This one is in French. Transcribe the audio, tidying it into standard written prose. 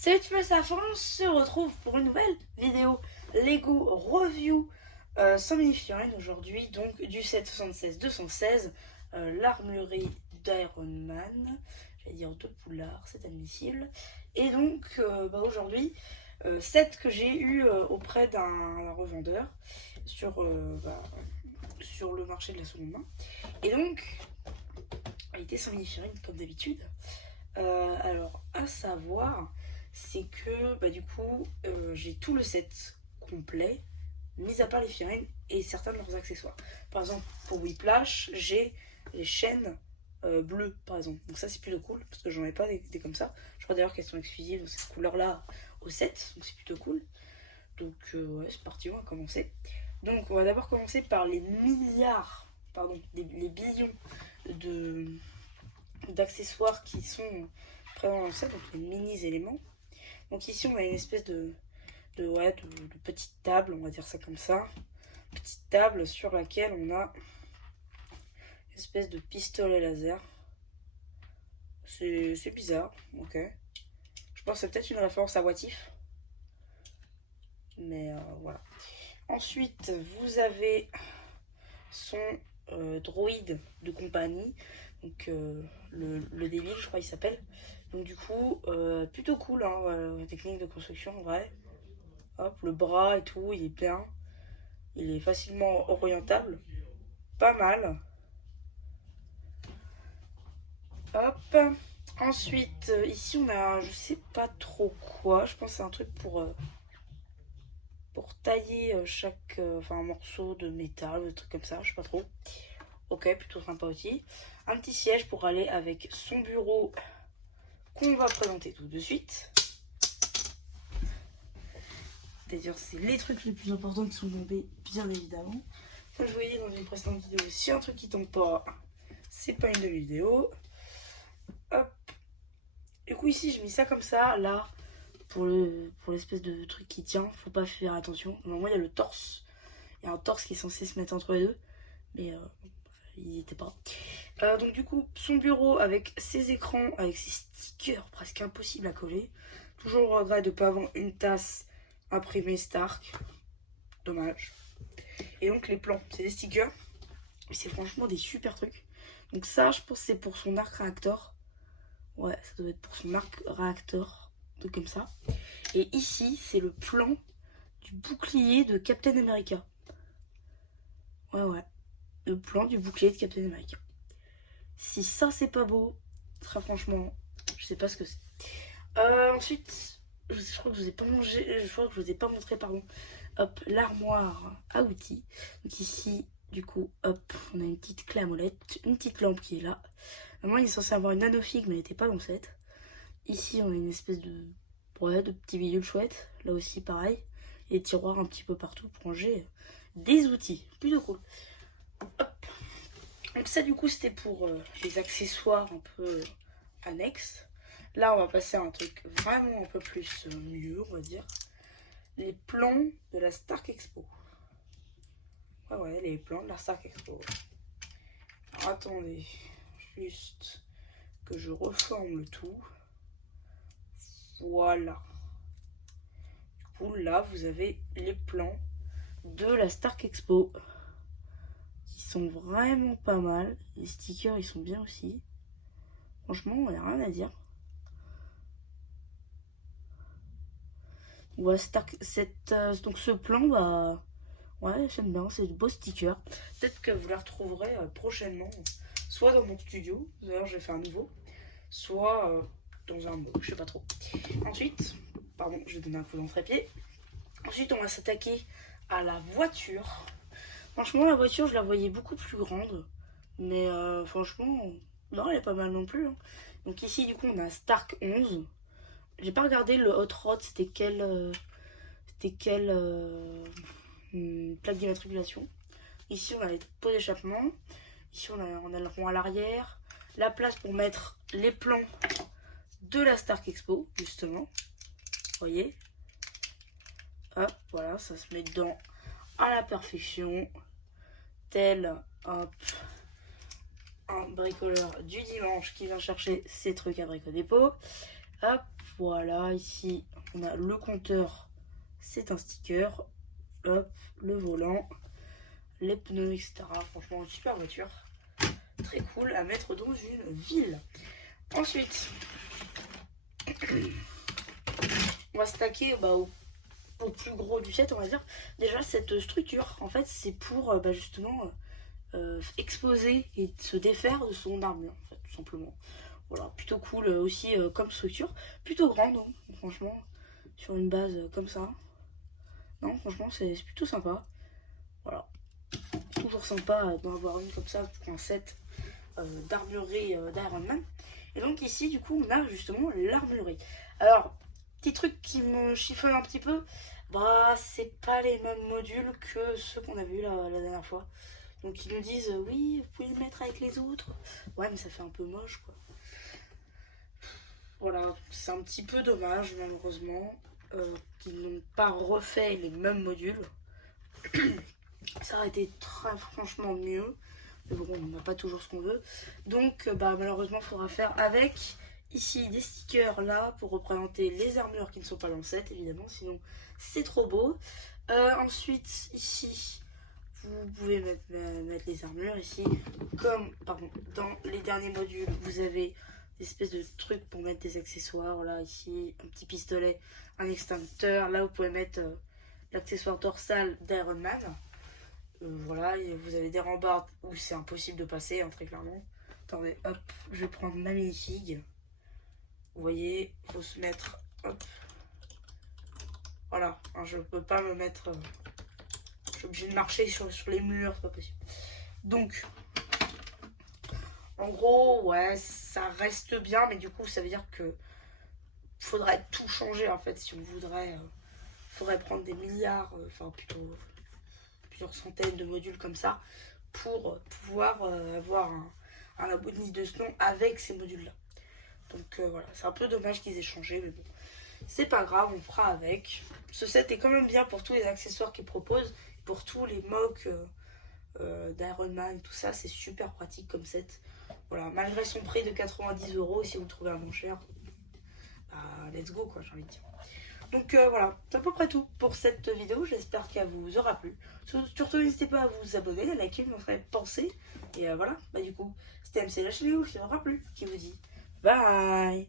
Salut tout le monde, c'est Afin, on se retrouve pour une nouvelle vidéo Lego Review sans mini-figurines aujourd'hui, donc du set 76-216, l'armurerie d'Iron Man, j'allais dire de Poulard, c'est admissible, et donc aujourd'hui, set que j'ai eu auprès d'un revendeur sur le marché de la seconde main, et donc, il était sans mini-figurines comme d'habitude. Alors, à savoir, c'est que du coup, j'ai tout le set complet, mis à part les figurines et certains de leurs accessoires. Par exemple, pour Whiplash, j'ai les chaînes bleues, par exemple. Donc ça, c'est plutôt cool, parce que j'en ai pas des comme ça. Je crois d'ailleurs qu'elles sont exclusives de cette couleur-là au set, donc c'est plutôt cool. Donc ouais, c'est parti, on va commencer. Donc on va d'abord commencer par les milliards, pardon, les billions de d'accessoires qui sont présents dans le set, donc les mini éléments. Donc ici on a une espèce de petite table, on va dire ça comme ça. Petite table sur laquelle on a une espèce de pistolet laser. C'est bizarre, ok. Je pense que c'est peut-être une référence à What If. Mais voilà. Ensuite, vous avez son droïde de compagnie. Donc le débile, je crois il s'appelle. Donc du coup, plutôt cool, hein, technique de construction en vrai. Hop, le bras et tout, il est bien. Il est facilement orientable. Pas mal. Hop. Ensuite, ici on a, je sais pas trop quoi. Je pense que c'est un truc pour tailler chaque un morceau de métal, des trucs comme ça, je sais pas trop. Ok, plutôt sympa aussi. Un petit siège pour aller avec son bureau qu'on va présenter tout de suite. D'ailleurs, c'est les trucs les plus importants qui sont tombés, bien évidemment. Comme je vous l'ai dit dans une précédente vidéo, si un truc qui tombe pas, c'est pas une demi-vidéo. Hop. Du coup, ici, j'ai mis ça comme ça. Là, pour l'espèce de truc qui tient, faut pas faire attention. Normalement, il y a le torse. Il y a un torse qui est censé se mettre entre les deux. Mais il n'y était pas. Donc du coup, son bureau avec ses écrans, avec ses stickers presque impossibles à coller. Toujours le regret de ne pas avoir une tasse imprimée Stark. Dommage. Et donc les plans, c'est des stickers. C'est franchement des super trucs. Donc ça, je pense que c'est pour son arc réacteur. Ouais, ça doit être pour son arc réacteur. Truc comme ça. Et ici, c'est le plan du bouclier de Captain America. Ouais. Le plan du bouclier de Captain America. Si ça c'est pas beau, très franchement, je sais pas ce que c'est. Ensuite, je crois que je vous ai pas mangé, je crois que je vous ai pas montré, pardon. Hop, l'armoire à outils. Donc ici, du coup, hop, on a une petite clé à molette, une petite lampe qui est là. Normalement, il est censé avoir une nanofig, mais elle n'était pas dans le set. Ici, on a une espèce de petits bidules chouettes. Là aussi, pareil. Et des tiroirs un petit peu partout pour ranger des outils. Plutôt cool. Hop. Donc ça du coup c'était pour les accessoires un peu annexes. Là on va passer à un truc vraiment un peu plus mieux on va dire. Les plans de la Stark Expo. Ouais, les plans de la Stark Expo. Alors, attendez, juste que je reforme le tout. Voilà. Du coup là vous avez les plans de la Stark Expo. Qui sont vraiment pas mal. Les stickers ils sont bien aussi. Franchement, il n'y a rien à dire. Ouais, donc ce plan, ouais, j'aime bien, c'est de beaux stickers. Peut-être que vous les retrouverez prochainement, soit dans mon studio, d'ailleurs je vais faire un nouveau, soit dans un mot, je sais pas trop. Ensuite, pardon, je vais donner un coup dans le trépied. Ensuite, on va s'attaquer à la voiture. Franchement, la voiture, je la voyais beaucoup plus grande, mais franchement, non, elle est pas mal non plus, hein. Donc ici, du coup, on a Stark 11. J'ai pas regardé le hot rod, c'était quelle plaque d'immatriculation. Ici on a les pots d'échappement. Ici on a le rond à l'arrière. La place pour mettre les plans de la Stark Expo, justement. Vous voyez. Hop, voilà, ça se met dedans à la perfection. Tel, hop, un bricoleur du dimanche qui vient chercher ses trucs à Brico Dépôt. Hop, Voilà, ici on a le compteur, c'est un sticker. Hop, le volant, les pneus, etc. Franchement, une super voiture. Très cool à mettre dans une ville. Ensuite, on va s'attaquer au plus gros du set, on va dire. Déjà, cette structure, en fait, c'est pour justement exposer et se défaire de son armure, en fait, tout simplement. Voilà, plutôt cool aussi comme structure. Plutôt grande, hein, franchement, sur une base comme ça. Non, franchement, c'est plutôt sympa. Voilà. Toujours sympa d'en avoir une comme ça pour un set d'armurerie d'Iron Man. Et donc ici, du coup, on a justement l'armurerie. Alors, petit truc qui me chiffonne un petit peu, bah, c'est pas les mêmes modules que ceux qu'on a vus la dernière fois. Donc ils nous disent, oui, vous pouvez le mettre avec les autres. Ouais, mais ça fait un peu moche, quoi. Voilà, c'est un petit peu dommage, malheureusement, qu'ils n'ont pas refait les mêmes modules. Ça aurait été très franchement mieux. Mais bon, on n'a pas toujours ce qu'on veut. Donc, malheureusement, il faudra faire avec ici des stickers là pour représenter les armures qui ne sont pas dans le set, évidemment. Sinon, c'est trop beau. Ensuite, ici, vous pouvez mettre les armures ici. Comme dans les derniers modules, vous avez des espèces de trucs pour mettre des accessoires. Voilà, ici, un petit pistolet, un extincteur. Là, vous pouvez mettre l'accessoire dorsal d'Iron Man. Voilà, et vous avez des rambardes où c'est impossible de passer, hein, très clairement. Attendez, hop, je vais prendre ma minifig. Vous voyez, il faut se mettre, hop. Voilà, hein, je peux pas me mettre... je suis obligée de marcher sur les murs, c'est pas possible. Donc, en gros, ouais, ça reste bien, mais du coup, ça veut dire que faudrait tout changer, en fait, si on voudrait... faudrait prendre des milliards, enfin plutôt... plusieurs centaines de modules comme ça pour pouvoir avoir un abonné de ce nom avec ces modules là. Donc voilà, c'est un peu dommage qu'ils aient changé, mais bon, c'est pas grave, on fera avec. Ce set est quand même bien pour tous les accessoires qu'ils proposent, pour tous les mocks d'Iron Man et tout ça, c'est super pratique comme set. Voilà, malgré son prix de 90 €, si vous le trouvez à moins cher, let's go quoi, j'ai envie de dire. Donc voilà, c'est à peu près tout pour cette vidéo. J'espère qu'elle vous aura plu. Surtout, n'hésitez pas à vous abonner, à liker, me faire penser. Et voilà, du coup, c'était MC la chaîne, qui aura plu, qui vous dit bye.